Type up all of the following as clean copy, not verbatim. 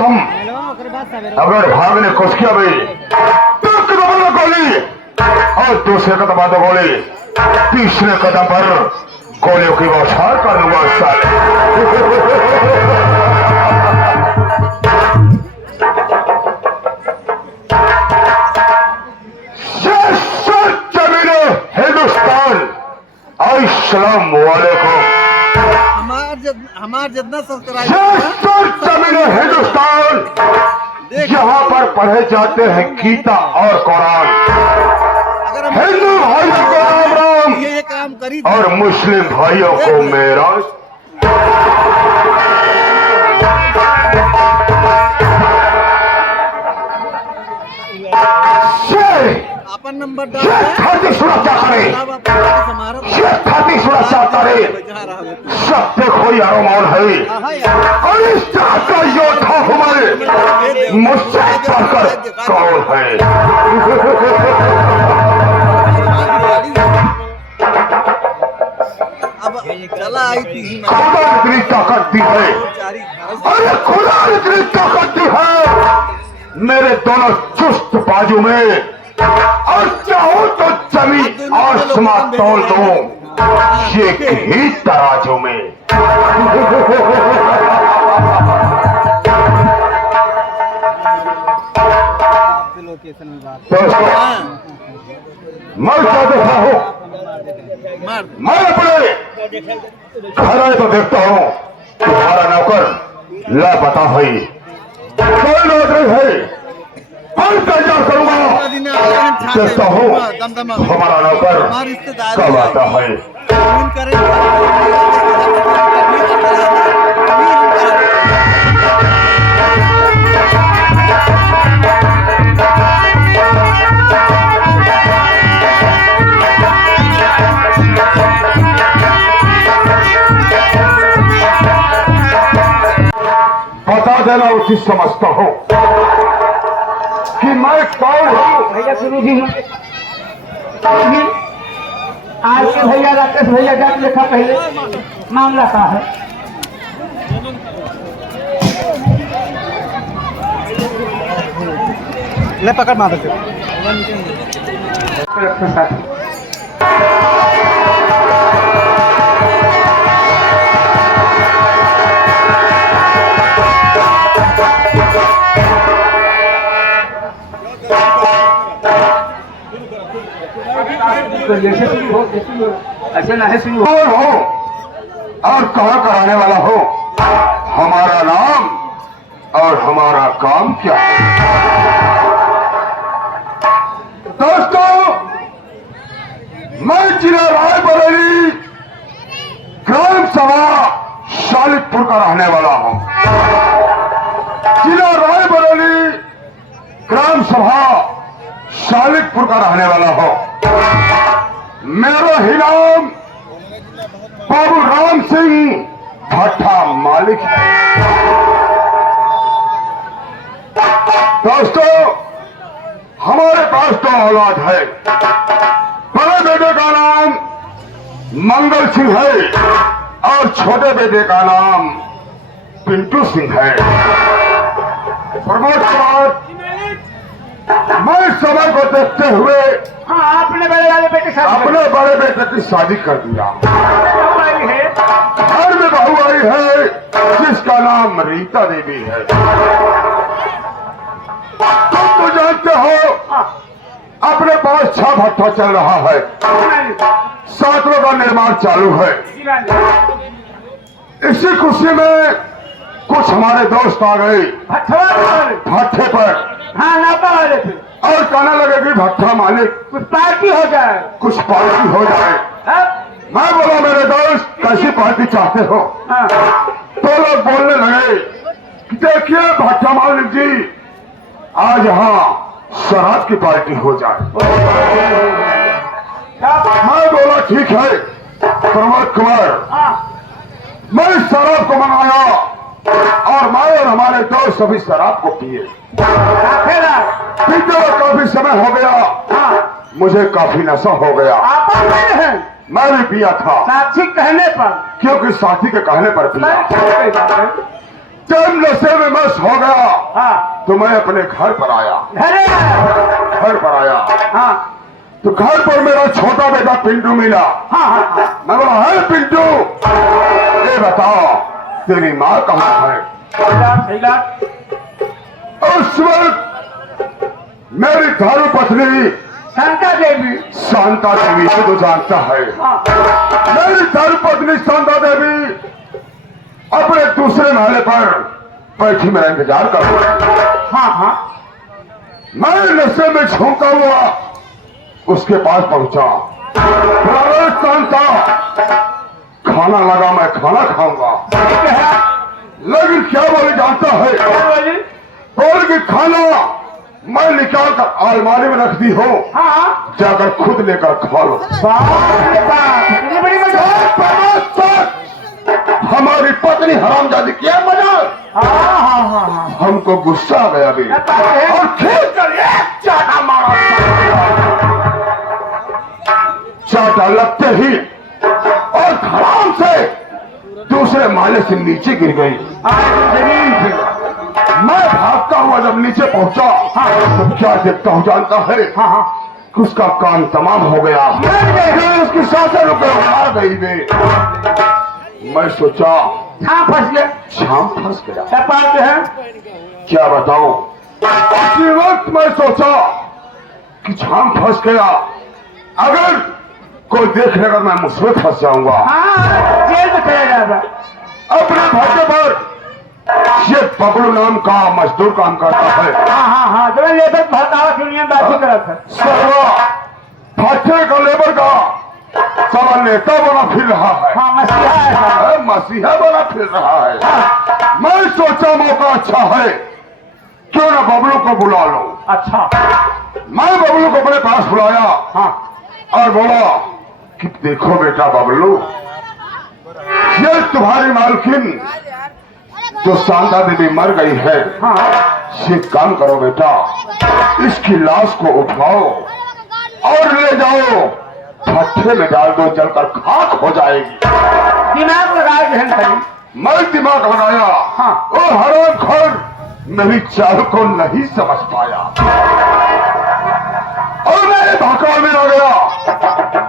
कसम अगर भागने कुछ किया भाई तो कदम पर गोली और दूसरे कदम पर गोली, तीसरे कदम पर गोलियों की बौछार कर लूंगा जमीन हिंदुस्तान। अस्सलाम वालेकुम। हमार जितना सब्सक्राइबर जमीन हिंदुस्तान, यहाँ पर पढ़े जाते हैं गीता और कुरान। हिंदू भाइयों को राम राम, ये काम करी और मुस्लिम भाइयों को मेरा। अपन नंबर सुरक्षा करे, सुरक्षा करे, सत्य कोई अरमान है और इस जात का योद्धा हमारे मुझसे बढ़कर कौन है। अब चला आई थी, खुदा इतनी ताकत दी है, अरे खुदा इतनी ताकत दी है मेरे दोनों चुस्त बाजू में, और चाहूं तो जमीन आसमां तोड़ दूं ये ही तराजू में। दोस्तों मैं क्या देखता हूँ, मैं अपने घर आए तो देखता हूँ तुम्हारा नौकर लापता है, कोई नौकरी है तैयार करूंगा। देखता हूँ हमारा नौकर कब आता है। बता देना उचित समझता हूँ कि मैं कौन हूँ। भैया शुरू जी आज के भैया राकेश भैया जाट लिखा पहले मामला का है। ले पकड़ मार जैसे शुरू हो ऐसे ना है शुरू कौन हो और कहाँ कराने वाला हो, हमारा नाम और हमारा काम क्या है। दोस्तों मैं जिला रायबरेली ग्राम सभा शालिकपुर का रहने वाला हूँ। जिला रायबरेली ग्राम सभा शालिकपुर का रहने वाला हूँ। मेरा ही नाम बाबू राम सिंह भट्टा मालिक है। दोस्तों हमारे पास दो औलाद है, बड़े बेटे का नाम मंगल सिंह है और छोटे बेटे का नाम पिंटू सिंह है। प्रमोद कुमार मैं समय को देखते हुए अपने बड़े वाले बेटे अपने बड़े बेटे की शादी कर दिया। घर में बहू आई है जिसका नाम रीता देवी है। तुम तो जानते हो अपने पास 6 भट्टा चल रहा है, 7वें का निर्माण चालू है। इसी खुशी में कुछ हमारे दोस्त आ गए भट्टे पर, हाँ नापा वाले पे, और कहने लगे कि भट्टा मालिक कुछ पार्टी हो जाए, कुछ पार्टी हो जाए। मैं बोला मेरे दोस्त कैसी पार्टी चाहते हो। तो लोग बोलने लगे कि देखिए भट्टा मालिक जी आज यहाँ शराब की पार्टी हो जाए। मैं बोला ठीक है प्रमोद कुमार, मैं शराब को मंगाया और मैं और हमारे दोस्त सभी शराब को पिए। पीते हुए काफी समय हो गया, मुझे काफी नशा हो गया। मैं भी पिया था साथी कहने पर, क्योंकि साथी के कहने पर पिया। जब नशे में मस्त हो गया तो मैं अपने घर पर आया। घरे घर पर आया हाँ तो घर पर मेरा छोटा बेटा पिंटू मिला। हाँ हाँ मैं बोला, है पिंटू, ये बताओ तेरी माँ कहाँ है? सही बात। उस वक्त मेरी धर्म पत्नी शांता देवी शांता देवी को तो जानता है। हाँ मेरी धर्म पत्नी शांता देवी अपने दूसरे महले पर बैठी मेरा इंतजार कर रही है। हाँ हाँ मैं नशे में झोंका हुआ उसके पास पहुंचा। बोला, शांता, खाना लगा, मैं खाना खाऊंगा। लेकिन क्या बोले जानता है? बोल कि खाना मैं निकाल कर अलमारी में रख दी हो, हाँ जाकर खुद लेकर खा लो। इतनी बड़ी मजाक। हमारी पत्नी हरामजादी किया मजाक। हाँ हाँ हाँ हाँ हमको गुस्सा आ गया भी और खींच कर एक चाटा मारा। चाटा लगते ही और धड़ाम से दूसरे माले से नीचे गिर गई। जमीन पे मैं भागता हुआ जब नीचे पहुंचा तो क्या देखता हूँ जानता है? हाँ हाँ कि उसका काम तमाम हो गया। फिर उसकी सांसें रुके मार गई वे। मैं सोचा हाँ फंस गया। शाम फंस गया। क्या बात है? क्या बताऊं? उसी वक्त मैं सोचा कि छाम फंस गया, अगर कोई देख लेगा मैं मुसीबत फंस जाऊंगा। हाँ जेल में चला जाएगा। अपने भाग्य पर ये बबलू नाम का मजदूर काम करता है। हाँ हाँ हाँ जो लेबर भड़कावा दुनिया बाकी तरफ है। सर्वा भट्टे का लेबर का सारा नेता बना फिर रहा है। हाँ मसीहा है। मसीहा बना फिर रहा है। मैं सोचा मौका अच्छा है, क्यों ना बबलू को बुला लो। अच्छा मैं बबलू को अपने पास बुलाया हाँ और बोला कि देखो बेटा बबलू, ये तुम्हारी मालकिन जो शांता देवी मर गई है, हाँ ये काम करो बेटा, इसकी लाश को उठाओ और ले जाओ भट्टे में डाल दो, जलकर खाक हो जाएगी। दिमाग लगाए बहन खड़ी। मैं दिमाग लगाया हाँ। और हरामखोर मेरी चाल को नहीं समझ पाया और मैं भाका में आ गया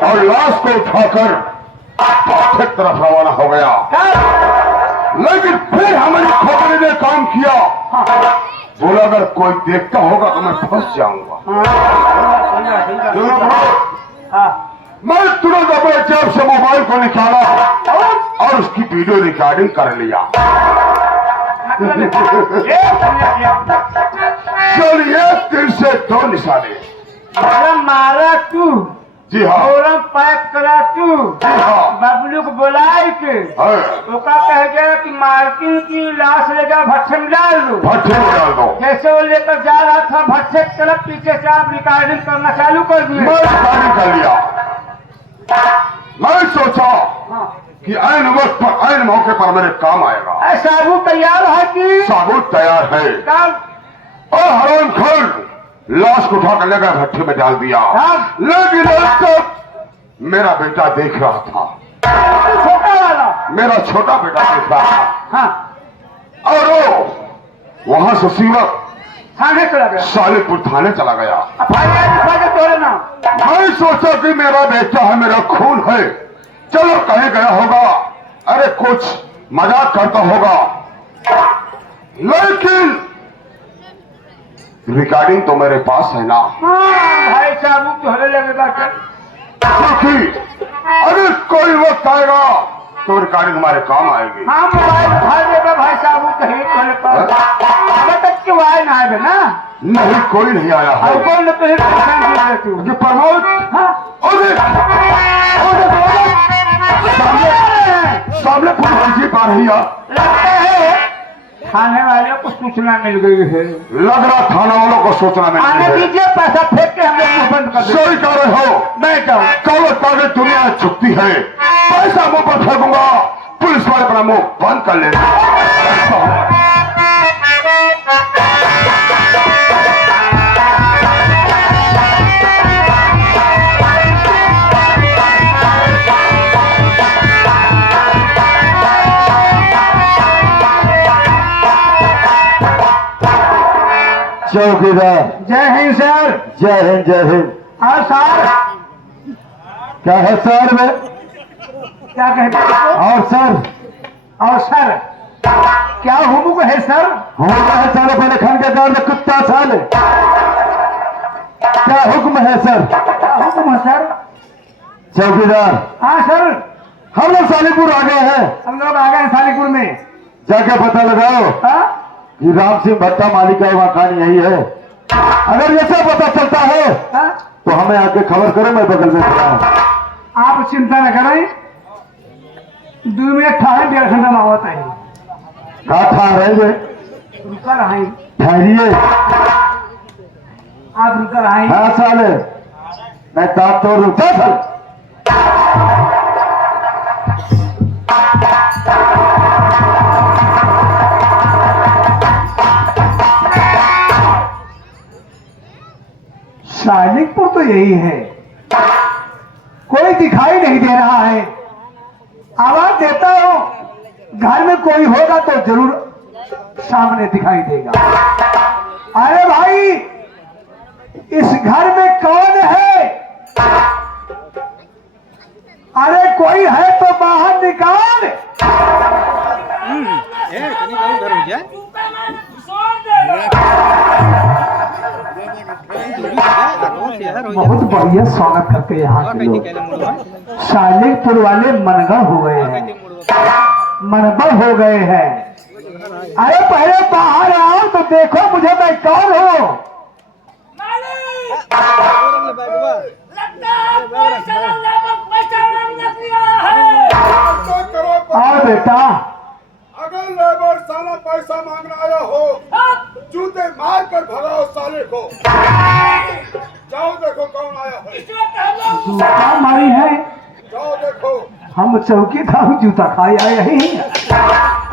और लाश को उठाकर भट्टे की तरफ रवाना हो गया। लेकिन फिर हमारी खोपड़ी ने काम किया। बोला अगर कोई देखता होगा तो मैं फंस जाऊंगा। हाँ मैं तुरंत अपने जेब से मोबाइल को निकाला और उसकी वीडियो रिकॉर्डिंग कर लिया। चलिए 3 से 2 निशाने। मारा तू जी हाँ, और पैक करा तू जी हाँ, बबलू को बुलाए के है। ओका कह गया कि मालकिन की लाश ले जा भट्टे में डाल दो। भट्टे में डाल दो। जैसे वो लेकर जा रहा था भट्टे की तरफ, पीछे से आप रिकॉर्डिंग करना चालू कर दिए। मैं रिकॉर्डिंग कर लिया। मैं सोचा हाँ। कि ऐन वक्त पर ऐन मौके पर मेरे काम आएगा। साबुत तैयार है कि साबुत तैयार है कब? और हरामखोर लाश को उठा कर ले गया, भट्टे में डाल दिया। हाँ। लेकिन अब तक मेरा बेटा देख रहा था, छोटा वाला मेरा छोटा बेटा देख रहा था। हाँ और वो वहां से सीवक थाने चला गया। सालिपुर थाने चला गया। तोड़े ना। मैं सोचा कि मेरा बेटा है, मेरा खून है, चलो कहीं गया होगा, अरे कुछ मजाक करता होगा। लेकिन रिकॉर्डिंग तो मेरे पास है ना। हाँ भाई साहब तोड़े लगेगा क्योंकि अगर कोई वक्त आएगा तो रिकॉर्डिंग हमारे काम आएगी। हाँ मोबाइल उठा देगा भाई साहब कहीं तुम्हारे पास। अब तक क्यों आए ना आए ना? नहीं, कोई नहीं आया है। और कौन कहीं परेशान कर रहे तू? ये प्रमोद, हाँ सामने पुलिस जीप आ रही है। लगता है थाने वालों को सूचना मिल गई है। लग रहा थाना वालों को सूचना मिल आने गई है। दीजिए, पैसा फेंक के हम लोग बंद कर देंगे। सही कह रहे हो। मैं जाऊँ कागज कागज दुनिया झुकती है, पैसा मुंह पर फेंकूंगा, पुलिस वाले अपना मुंह बंद कर लेंगे। चौकीदार। जय हिंद सर। जय हिंद जय हिंद। हाँ सर। क्या है सर में? क्या कहते हैं? और सर? और सर क्या हुक्म है सर? हुक्म है सर, पहले खन के दौर में कुत्ता साले। क्या हुक्म है सर? क्या हुक्म है सर? चौकीदार। हाँ सर। हम लोग सालीपुर आ गए हैं। हम लोग आ गए सालीपुर में। जाके पता लगाओ हाँ? कि राम सिंह भट्टा मालिक का मकान यही है। अगर ऐसा पता चलता है हाँ? तो हमें आके खबर करें, मैं बगल में खड़ा हूं। आप चिंता न करें, 2 मिनट ठहर, 1.5 घंटा में आवत है। कहा था रहेंगे? रुका रहे। ठहरिए। आप रुका रहे। हाँ साले, मैं दांत तोड़ दूं। चल सालिकपुर तो यही है, कोई दिखाई नहीं दे रहा है। आवाज देता हूं, घर में कोई होगा तो जरूर सामने दिखाई देगा। अरे भाई, इस घर में कौन है? अरे कोई है तो बाहर निकाल। कहीं कहीं घर हो जाए। बहुत बढ़िया स्वागत करते हैं यहाँ के लोग। सालिकपुर वाले मनगढ़ हो गए हैं, मनगढ़ हो गए हैं। अरे पहले बाहर आओ तो देखो मुझे मैं कौन हूँ। आओ बेटा। अगर लेबर साला पैसा मांगने आया हो, जूते मार कर भगाओ साले को। जाओ देखो कौन आया है। जूता मारी है? जाओ देखो। हम चौकी था, जूता खाई आए यही।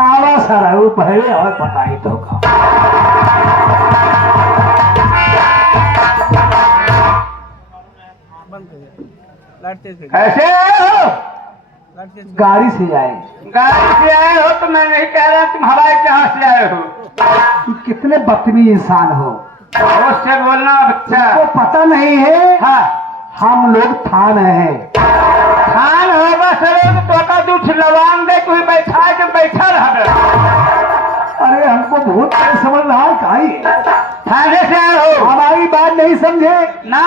आवा सारा वो पहले और बताई तो का। कैसे आए हो? गाड़ी से आए। गाड़ी से आए हो तो मैं नहीं कह रहा तुम हवाई जहाज से आए हो। तुम कितने बदतमीज इंसान हो। से बोलना बच्चा को पता नहीं है। हाँ, हम लोग थान हैं। थान होगा सर तो का दूठ लवान दे कोई बैठा के बैठा रहा। अरे हमको भूत नहीं समझ रहा है। कहीं थाने से आए हो? हमारी बात नहीं समझे ना।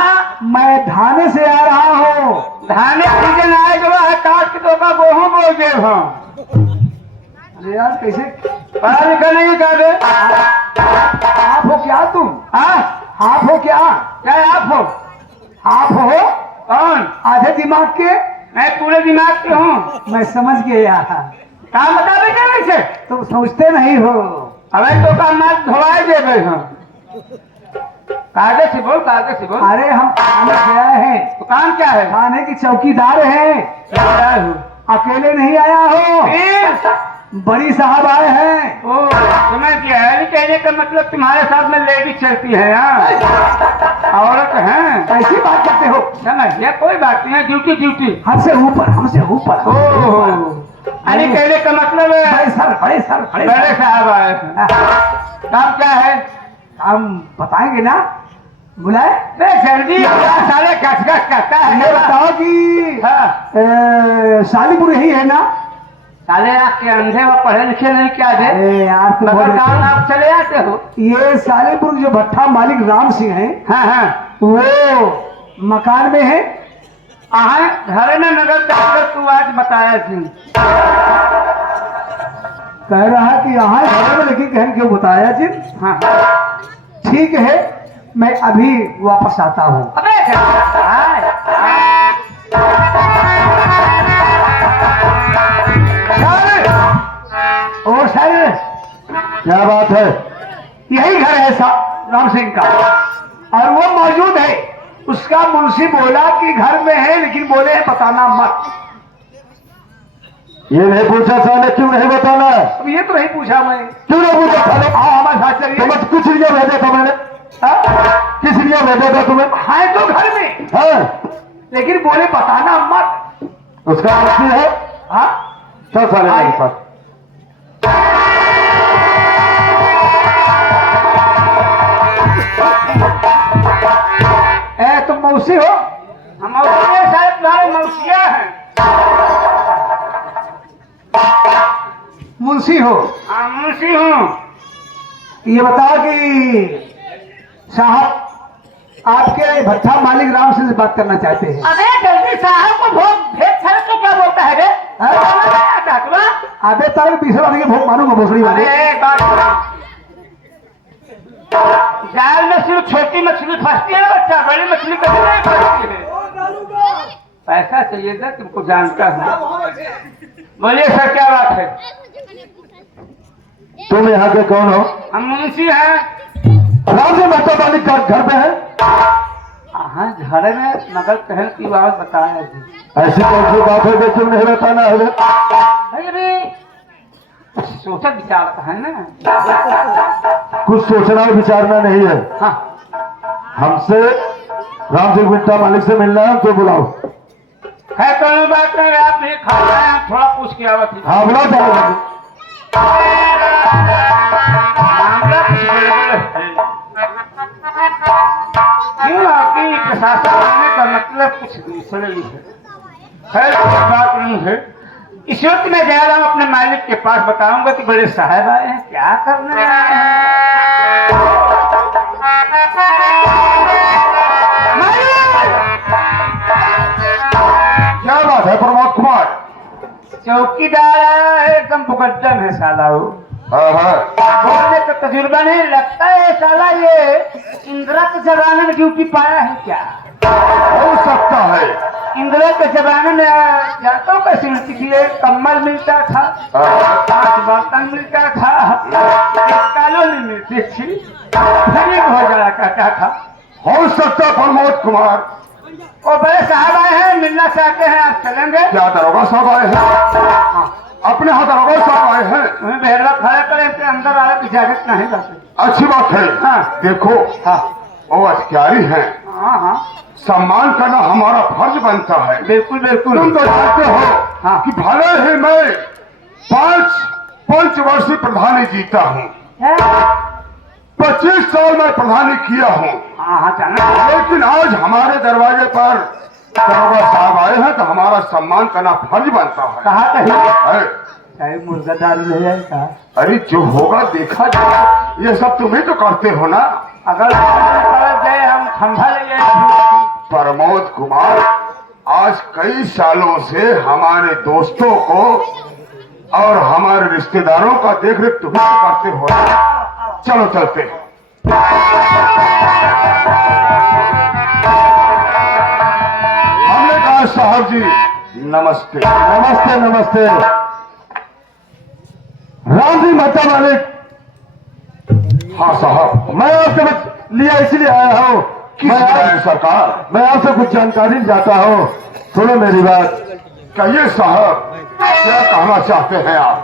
मैं थाने से आ रहा हूँ। थाने सीजन आएगा है, काट के तो का गेहूं बोल गए हो। अरे यार कैसे पढ़ा लिखा नहीं कर रहे? आप हो क्या तुम? आप हो क्या? क्या आप हो? आप हो कौन? आधे दिमाग के? मैं पूरे दिमाग के हूँ। मैं समझ गया। काम बता बेटा वैसे तुम सोचते नहीं हो। अबे तो काम मार धोवाए दे गए हम। कागज से बोल, कागज से बोल। अरे हम थाने से आए हैं। तो काम क्या है? थाने की चौकीदार हैं। अकेले नहीं आया हो, बड़ी साहब आए हैं। ओ समझ गया। कहने का मतलब तुम्हारे साथ में लेडीज चलती है यहाँ, औरत हैं। कैसी बात करते हो? समझ गया, कोई बात नहीं है। ड्यूटी ड्यूटी हमसे ऊपर, हमसे ऊपर। अरे कहने का मतलब है बड़े साहब आए। काम क्या है? हम बताएंगे ना, बुलाए जल्दी। साले घस करता है। ये बताओ कि सालीपुर यही है ना? साले आपके अंधे व पढ़े लिखे नहीं क्या दे यार, मगर काम आप चले आते हो। ये सालीपुर जो भट्टा मालिक राम सिंह है, हाँ हाँ, वो मकान में है। घर में नगर तू आज बताया थी। कह रहा कि यहाँ घर में, लेकिन कहन क्यों बताया जी? हाँ ठीक है, मैं अभी वापस आता हूँ। ओ सर, क्या बात है? यही घर है राम सिंह का, और वो मौजूद है। उसका मुंशी बोला कि घर में है, लेकिन बोले हैं बताना मत। ये नहीं पूछा साले, क्यों नहीं बताना? अब ये तो नहीं पूछा मैं। क्यों नहीं पूछा साले? आओ हमारे साथ चलिए। तुम्हें किस लिए भेजा था मैंने? किस लिए भेजा था तुम्हें? है तो घर में है, लेकिन बोले बताना मत। उसका मतलब है? हाँ चल साले मेरे साथ। ए तुम मौसी हो? हम मौसी साहब तुम्हारे मौसिया हैं। मुंशी हो? हाँ मुंशी हूँ। ये बताओ कि साहब आपके भट्ठा मालिक राम सिंह से बात करना चाहते हैं। अबे जल्दी साहब को भोग भेद सर तो क्या बोलता है रे? अबे तारे पीछे वाले के भोग मारूंगा भोसड़ी वाले। अरे बात जाल में सिर्फ छोटी मछली फंसती है बच्चा, बड़ी मछली कभी नहीं फंसती है। पैसा चाहिए था तुमको जानता हूँ। बोलिए सर क्या बात है? तुम यहाँ के कौन हो? हम मुंशी हैं। राम सिंह भट्टा मालिक का घर पे है? हाँ घर में नकल पहन की बात बताया। ऐसी कौन सी बात है जो तुम नहीं बताना है? अरे सोचा विचार है ना। कुछ सोचना और विचारना नहीं है। हाँ हमसे राम सिंह भट्टा मालिक से मिलना है तो बुलाओ। है कोई बात नहीं, आप नहीं खा रहे हैं, थोड़ा पूछ के आवत है। हाँ बुलाओ चलो। मामला कुछ गड़बड़ है। क्यों आपकी प्रशासन आने का मतलब कुछ दूसरे ही है। खैर कोई बात नहीं है। इस वक्त मैं जा रहा हूँ अपने मालिक के पास, बताऊंगा कि बड़े साहब आए हैं, क्या करने आए हैं। क्या बात है प्रमोद कुमार? चौकीदार आया है, एकदम मुकद्दम है साला वो। बोलने का तजुर्बा नहीं, लगता है साला ये इंदिरा के जमाने में ड्यूटी पाया है क्या? हो सकता है। इंदिरा के जमाने में जानता हूँ कैसी मिलती थी, एक कम्बल मिलता था, 5 बर्तन मिलता था, एक कॉलोनी मिलती थी, फिर एक हो जाया करता था। हो सकता है प्रमोद कुमार। और बड़े साहब आए हैं, मिलना चाहते हैं, आप चलेंगे? क्या दरोगा साहब आए हैं? अपने यहाँ दरोगा साहब आए हैं। उन्हें बहरवा खड़ा करें कि अंदर आने की इजाजत नहीं जाती। अच्छी बात है। हाँ। देखो हाँ वो अधिकारी हैं, हाँ हाँ सम्मान करना हमारा फर्ज बनता है। बिल्कुल बिल्कुल। तुम तो जानते हो हाँ। कि भले ही मैं 5 पंचवर्षीय प्रधानी जीता हूँ, 25 साल में प्रधानी किया हूँ, हाँ हाँ जाना। लेकिन आज हमारे दरवाजे पर दरोगा साहब आए हैं तो हमारा सम्मान करना फर्ज बनता है। कहा कहीं है। चाहे मुर्गा दारू ले जाए कहा। अरे जो होगा देखा जाएगा, ये सब तुम्हें तो करते हो ना। अगर जाए हम खंभा ले जाए। प्रमोद कुमार, आज कई सालों से हमारे दोस्तों को और हमारे रिश्तेदारों का देख रेख तुम तो करते हो ना। चलो चलते हैं। हमने कहा साहब जी नमस्ते। नमस्ते नमस्ते। राम सिंह भट्टा मालिक। हाँ साहब, मैं आपसे लिया इसलिए आया हूँ। सरकार, मैं आपसे कुछ जानकारी चाहता हूँ। सुनो मेरी बात। कहिए साहब, क्या कहना चाहते हैं आप?